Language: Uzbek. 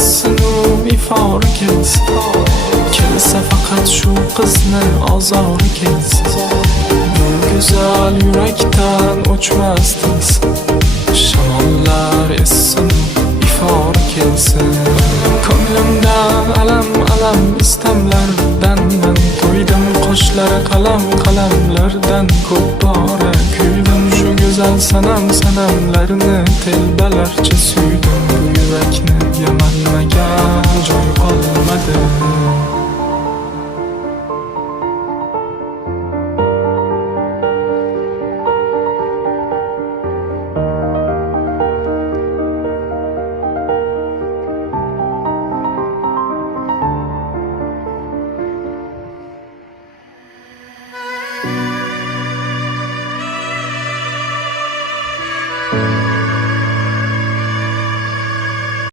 essin u ifori kelsin. Kelsa faqat shu qizni ozori kelsin. Bu go'zal yurakdan o'chmasdingiz. Shamollar essin ifori kelsin. Ko'nglimdan alam istamlardan men to'ydim. Qoshlari qalamlardan ko'p bora kuydim. Shu go'zal sanamlarni telbalarcha suydim. Bu yurak